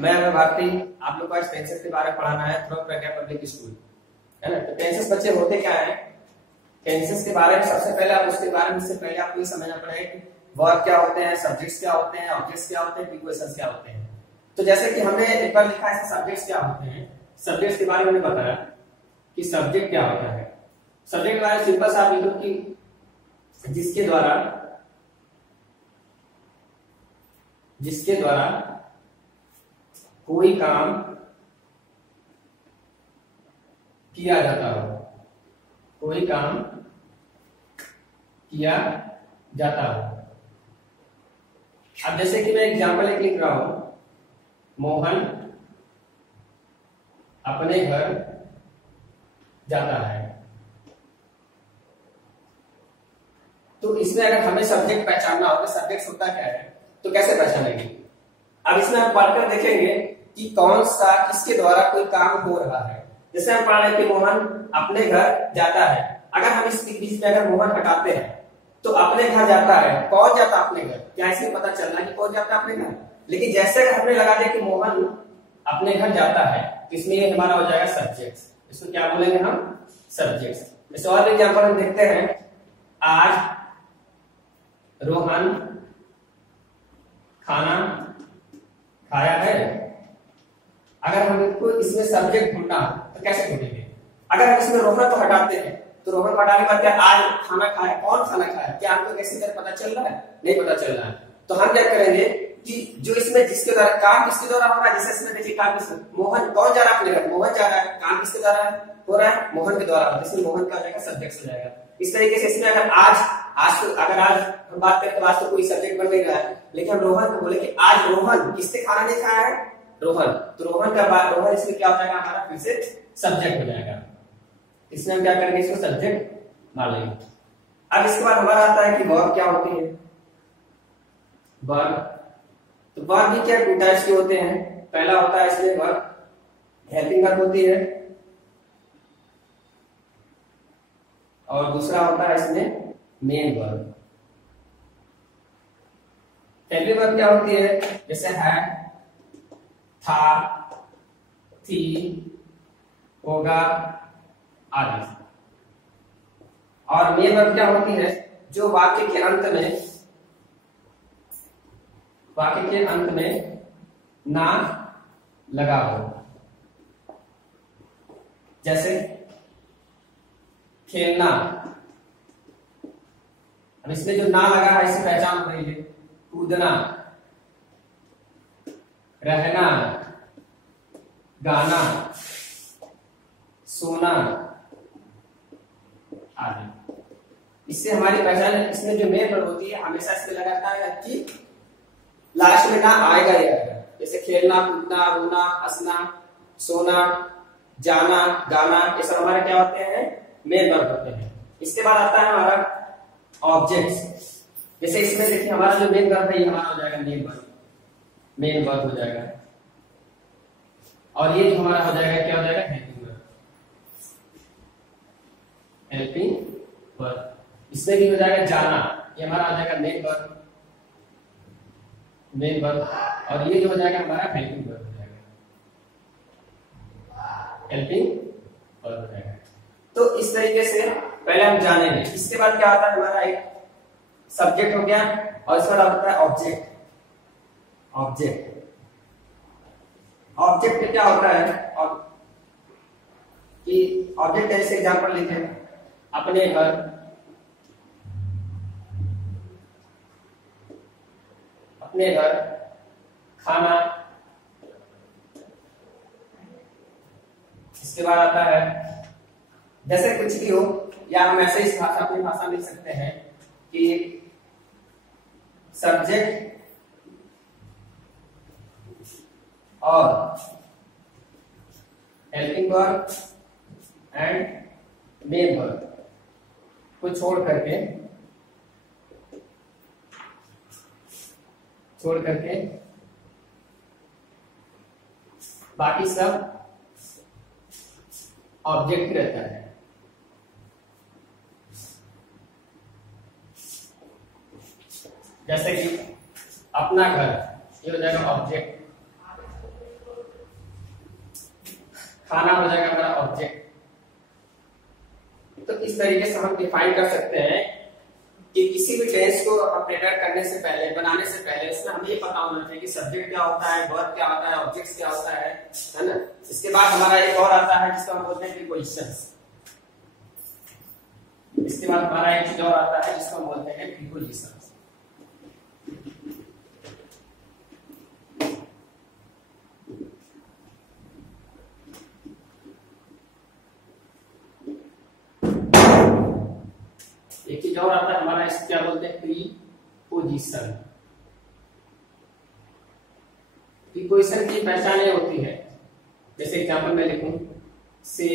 मैं भारती, आप लोग को आज टेंसेस के बारे में पढ़ाना है थ्रू प्रज्ञा पब्लिक स्कूल, है ना। तो टेंसेस बच्चे होते क्या है, टेंसेस के बारे में सबसे पहले आप उसके बारे में पहले आपको ये समझना पड़ेगा कि वर्ब क्या होते हैं, सब्जेक्ट्स क्या होते हैं, ऑब्जेक्ट्स क्या होते हैं, प्रीपोजिशंस क्या होते हैं। तो जैसे कि हमने एक बार लिखा है सब्जेक्ट्स क्या होते हैं, सब्जेक्ट्स के बारे में मैंने बताया कि सब्जेक्ट क्या होता है। सब्जेक्ट के बारे में सिंपल सा आप लिखो कि जिसके द्वारा कोई काम किया जाता हो, कोई काम किया जाता हो। अब जैसे कि मैं एग्जांपल एक लिख रहा हूं, मोहन अपने घर जाता है। तो इसमें अगर हमें सब्जेक्ट पहचानना हो तो सब्जेक्ट होता क्या है, तो कैसे पहचानेंगे। अब इसमें हम पढ़कर देखेंगे कि कौन सा किसके द्वारा कोई काम हो रहा है। जैसे हम पढ़ रहे हैं कि मोहन अपने घर जाता है, अगर हम इसके बीच में अगर मोहन हटाते हैं तो अपने घर जाता है, कौन जाता है अपने घर, क्या इसमें पता चल रहा है कि कौन जाता है अपने घर। लेकिन जैसे अगर हमने लगा दिया कि मोहन अपने घर जाता है तो इसमें ये हमारा हो जाएगा सब्जेक्ट। इसको क्या बोलेंगे हम, सब्जेक्ट। जैसे और एग्जाम्पल हम देखते हैं, आज रोहन खाना खाया है। अगर हमको इसमें सब्जेक्ट ढूंढना तो कैसे ढूंढेंगे। अगर हम इसमें रोहन को हटाते हैं तो रोहन को हटाने के बाद क्या आज खाना खाया, कौन खाना खाया, क्या हमको कैसे पता चल रहा है, नहीं पता चल रहा है। तो हम क्या करेंगे कि जो इसमें जिसके द्वारा काम किसके द्वारा हो रहा है, जैसे इसमें देखिए काम किसके, मोहन कौन जा रहा है अपने घर, मोहन जा रहा है, काम किसके द्वारा हो रहा है, मोहन के द्वारा, इसमें मोहन का जाएगा सब्जेक्ट हो जाएगा। इस तरीके से इसमें अगर अगर आज हम बात करें तो आज तो कोई सब्जेक्ट बन नहीं रहा है, लेकिन हम रोहन को बोले कि आज रोहन किसने खाना नहीं खाया है, रोहन, तो रोहन का बाद रोहन इसमें क्या हो जाएगा हमारा फिर से सब्जेक्ट हो जाएगा। इसमें हम क्या करेंगे, इसको सब्जेक्ट मान लेंगे। अब इसके बाद हमारा आता है कि वर्ब क्या होती है। वर्ब, तो वर्ब भी क्या टू टाइप्स के होते हैं। पहला होता है इसमें वर्ब हेल्पिंग वर्ब होती है, और दूसरा होता है इसमें मेन वर्ब। हेल्पिंग वर्ब क्या होती है, जैसे है, था, थी, होगा आदि। और मेन वर्ब क्या होती है, जो वाक्य के अंत में ना लगा हो। जैसे खेलना, अब इसमें जो ना लगा है इसे पहचान हो रही है। कूदना, रहना, गाना, सोना आदि। इससे हमारी पहचान है। इसमें जो मेन वर्ब होती है हमेशा इसमें लगाता है कि लास्ट में ना आएगा ही आएगा। जैसे खेलना, कूदना, रोना, हंसना, सोना, जाना, गाना, ये सब हमारे क्या होते हैं, मेन वर्ब होते हैं। इसके बाद आता है हमारा ऑब्जेक्ट्स। जैसे इसमें देखिए हमारा जो मेन वर्ब है ये हमारा हो जाएगा मेन वर्ब, मेन वर्ब हो जाएगा। और ये जो हमारा हो जाएगा क्या हो जाएगा, हेल्पिंग वर्ब, हेल्पिंग वर्ब। इसमें भी हो जाएगा जाना, ये हमारा आ जाएगा मेन वर्ब, मेन वर्ब। और ये जो हो जाएगा हमारा हेल्पिंग वर्ब हो जाएगा, हेल्पिंग वर्ब हो जाएगा। तो इस तरीके से पहले हम जानेंगे। इसके बाद क्या आता है, हमारा एक सब्जेक्ट हो गया, और इसके बाद आता है ऑब्जेक्ट। ऑब्जेक्ट में क्या होता है, और कि ऑब्जेक्ट जैसे एग्जांपल लिखे, अपने घर, खाना। इसके बाद आता है जैसे कुछ भी हो, या हम ऐसे इस भाषा अपनी भाषा में लिख सकते हैं कि सब्जेक्ट और helping verb and main verb को छोड़ करके बाकी सब ऑब्जेक्ट रहता है। जैसे कि अपना घर, ये हो जाएगा ऑब्जेक्ट। खाना हो जाएगा हमारा ऑब्जेक्ट। तो इस तरीके से हम डिफाइन कर सकते हैं कि किसी भी टेंस को प्रिपेयर करने से पहले, बनाने से पहले इसमें हमें ये पता होना चाहिए कि सब्जेक्ट क्या होता है, वर्ब क्या होता है, ऑब्जेक्ट्स क्या होता है ना। इसके बाद हमारा एक और आता है जिसको हम बोलते हैं प्रीपोजिशंस। इसके बाद हमारा एक चीज और आता है जिसको हम बोलते हैं प्रीपोजिशंस। एक चीज और आता है हमारा, इसको क्या बोलते हैं प्रीपोजिशन। प्रीपोजिशन की पहचान ये होती है, जैसे एग्जांपल में लिखूं से,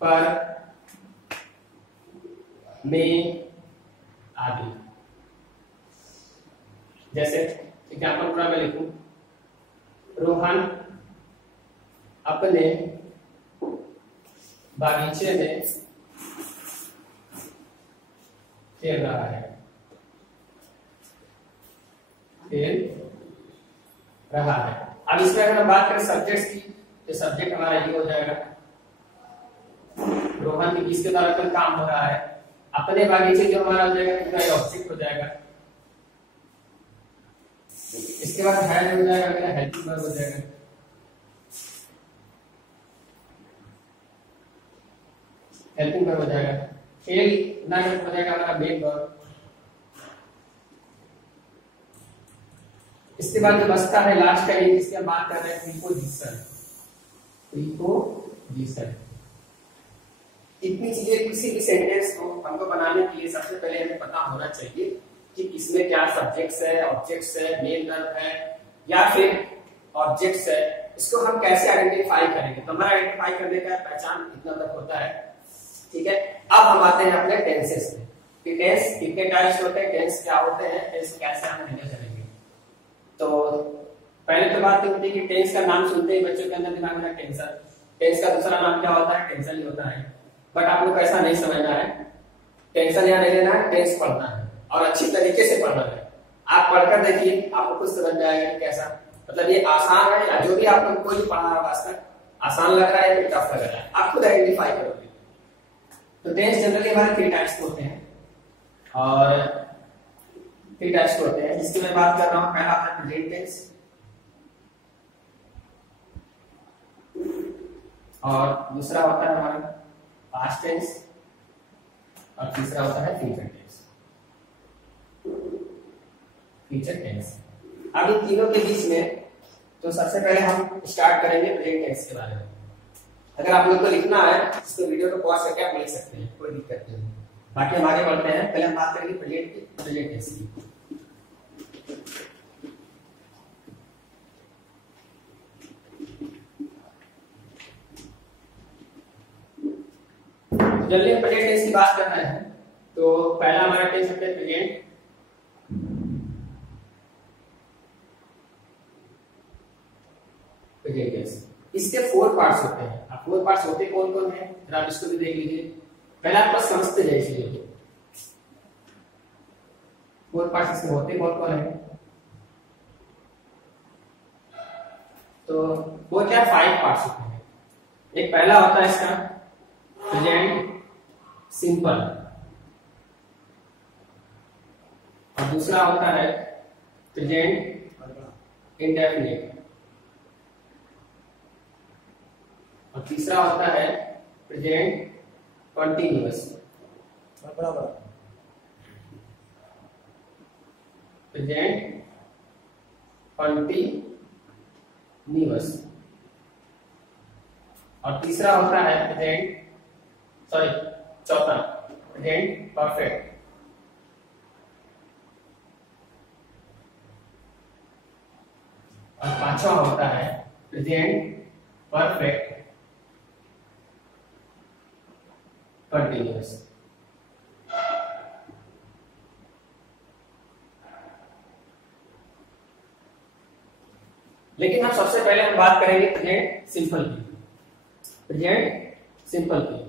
पर, में आदि। जैसे एग्जांपल पूरा में लिखूं रोहन अपने बागीचे में खेल रहा है, खेल रहा है। अब इसमें अगर हम बात करें सब्जेक्ट की, तो सब्जेक्ट हमारा ये हो जाएगा रोहन की किसके द्वारा कोई काम हो रहा है। अपने बागीचे जो हमारा हो जाएगा पूरा ऑब्जेक्ट हो जाएगा। इसके बाद है हो जाएगा मेरा हेल्पिंग वर्ब हो जाएगा। हेल्पिंग वर्ब हो जाएगा। खेल ना हो जाएगा हमारा मेन वर्ब। इसके बाद जो बचता है लास्ट का, ये जिसकी हम बात कर रहे हैं प्रीपोजिशन। प्रीपोजिशन इतनी चीजें किसी भी सेंटेंस को हमको बनाने के लिए सबसे पहले हमें पता होना चाहिए कि किसमें क्या सब्जेक्ट्स है, ऑब्जेक्ट्स है, मेन वर्ब है या फिर ऑब्जेक्ट्स है। इसको हम कैसे आइडेंटिफाई करेंगे, तो हमारा आइडेंटिफाई करने का पहचान इतना तक होता है। ठीक है, अब हम आते हैं अपने टेंसेस में कि टेंस कितने टाइप्स होते हैं, टेंस क्या होते हैं, टेंस कैसे हम हैंडल करेंगे। तो पहले तो बात होती है कि टेंस का नाम सुनते ही बच्चों के अंदर दिमाग में टेंशन। टेंस का दूसरा नाम क्या होता है, टेंशन ही होता है। बट आप लोग को ऐसा नहीं समझना है, टेंशन यहाँ नहीं लेना है, टेंस पढ़ना है और अच्छी तरीके से पढ़ना है। आप पढ़कर देखिए, आपको खुद समझ जाएगा कैसा, मतलब ये आसान है या जो भी आप लोग कोई पढ़ा होगा आज तक, आसान लग रहा है या टफ लग रहा है, आप खुद आइडेंटिफाई करोगे। तो टेंस जनरली हमारे 3 टाइप्स होते हैं और 3 टाइप्स होते हैं जिसकी मैं बात कर रहा हूं। पहला आता है प्रेजेंट टेंस और दूसरा होता है हमारा पास्ट टेंस और तीसरा होता है फ्यूचर टेंस। फ्यूचर टेंस अब इन तीनों के बीच में तो सबसे पहले हम स्टार्ट करेंगे प्रेजेंट टेंस के बारे में। अगर आप लोग को लिखना है तो वीडियो को पॉज करके आप लिख सकते हैं, कोई दिक्कत नहीं। बाकी हम आगे बढ़ते हैं, पहले हम बात करेंगे प्रेजेंट टेंस की। जल्दी हम प्रेजेंट टेंस की बात कर रहे हैं तो पहला हमारा टेंस होता है प्रेजेंट। प्रेजेंट टेंस इसके 4 पार्ट्स होते हैं। अब 4 पार्ट्स होते कौन कौन है, जरा आप इसको भी देख लीजिए। पहले आप बस समझते जाइए चीजों को। 4 पार्ट्स इसमें होते कौन कौन है, तो वो क्या 5 पार्ट्स होते हैं। एक पहला होता है इसका प्रेजेंट सिंपल और दूसरा होता है प्रेजेंट इंडेफिनिट और तीसरा होता है प्रेजेंट कंटीन्यूअस। प्रेजेंट कंटीन्यूअस और तीसरा होता है प्रेजेंट चौथा प्रेजेंट परफेक्ट और पांचवा होता है प्रेजेंट परफेक्ट कंटीन्यूअस। लेकिन हम सबसे पहले हम बात करेंगे प्रेजेंट सिंपल की। प्रेजेंट सिंपल की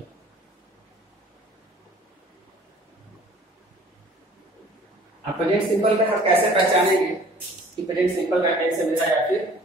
अब प्रेजेंट सिंपल में हम कैसे पहचानेंगे कि प्रेजेंट सिंपल का टेंस है मेरा या फिर